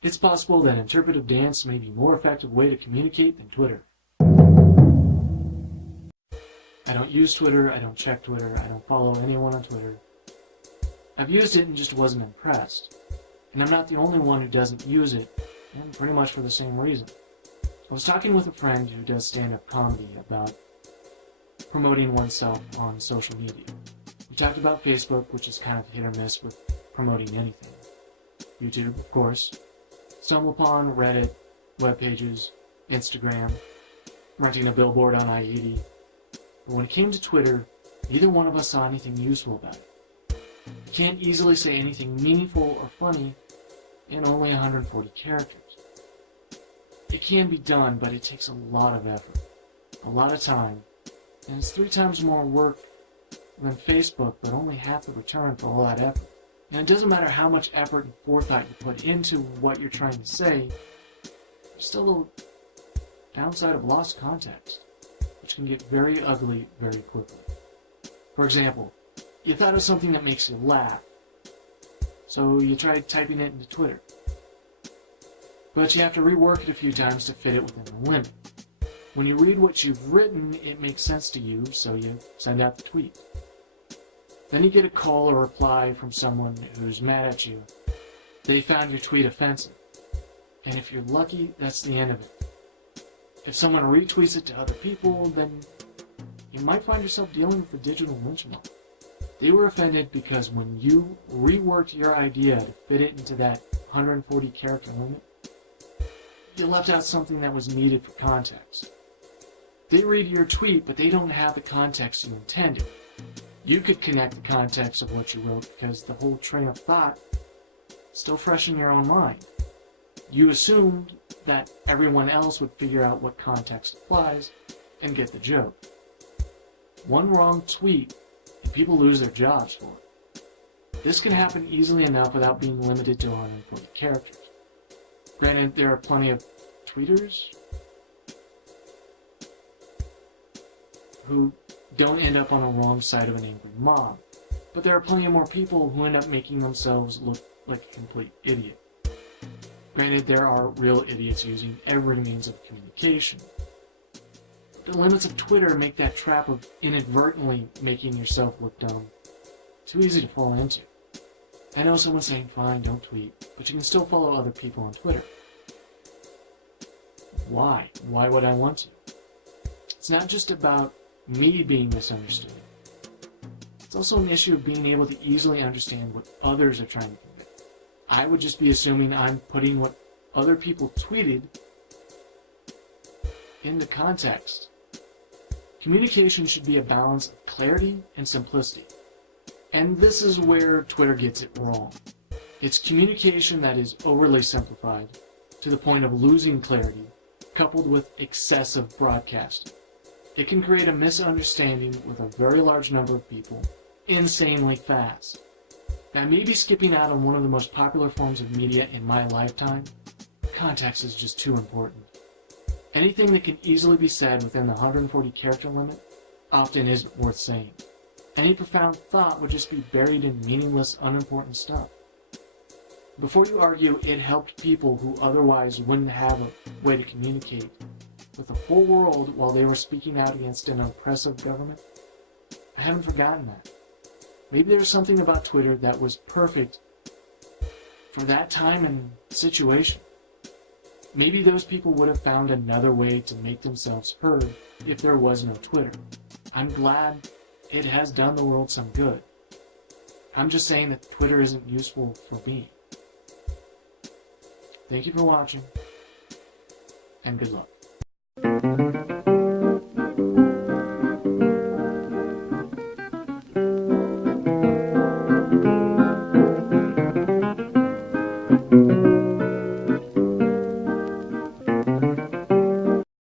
It's possible that interpretive dance may be a more effective way to communicate than Twitter. I don't use Twitter, I don't check Twitter, I don't follow anyone on Twitter. I've used it and just wasn't impressed. And I'm not the only one who doesn't use it, and pretty much for the same reason. I was talking with a friend who does stand-up comedy about promoting oneself on social media. We talked about Facebook, which is kind of hit or miss with promoting anything. YouTube, of course. StumbleUpon, Reddit, web pages, Instagram, renting a billboard on I-80. But when it came to Twitter, neither one of us saw anything useful about it. You can't easily say anything meaningful or funny in only 140 characters. It can be done, but it takes a lot of effort, a lot of time, and it's 3 times more work than Facebook, but only half the return for all that effort. And it doesn't matter how much effort and forethought you put into what you're trying to say, there's still a downside of lost context, which can get very ugly very quickly. For example, you thought of something that makes you laugh, so you tried typing it into Twitter. But you have to rework it a few times to fit it within the limit. When you read what you've written, it makes sense to you, so you send out the tweet. Then you get a call or reply from someone who's mad at you. They found your tweet offensive. And if you're lucky, that's the end of it. If someone retweets it to other people, then you might find yourself dealing with a digital lynch mob. They were offended because when you reworked your idea to fit it into that 140 character limit, you left out something that was needed for context. They read your tweet, but they don't have the context you intended. You could connect the context of what you wrote because the whole train of thought is still fresh in your own mind. You assumed that everyone else would figure out what context applies and get the joke. One wrong tweet and people lose their jobs for it. This can happen easily enough without being limited to 140 characters. Granted, there are plenty of tweeters who don't end up on the wrong side of an angry mob, but there are plenty more people who end up making themselves look like a complete idiot. Granted, there are real idiots using every means of communication. But the limits of Twitter make that trap of inadvertently making yourself look dumb too easy to fall into. I know someone's saying, fine, don't tweet, but you can still follow other people on Twitter. Why? Why would I want to? It's not just about me being misunderstood. It's also an issue of being able to easily understand what others are trying to convey. I would just be assuming I'm putting what other people tweeted into context. Communication should be a balance of clarity and simplicity. And this is where Twitter gets it wrong. It's communication that is overly simplified to the point of losing clarity, coupled with excessive broadcasting. It can create a misunderstanding with a very large number of people insanely fast. Now, maybe skipping out on one of the most popular forms of media in my lifetime, context is just too important. Anything that can easily be said within the 140 character limit often isn't worth saying. Any profound thought would just be buried in meaningless, unimportant stuff. Before you argue it helped people who otherwise wouldn't have a way to communicate with the whole world while they were speaking out against an oppressive government, I haven't forgotten that. Maybe there was something about Twitter that was perfect for that time and situation. Maybe those people would have found another way to make themselves heard if there was no Twitter. I'm glad it has done the world some good. I'm just saying that Twitter isn't useful for me. Thank you for watching, and good luck.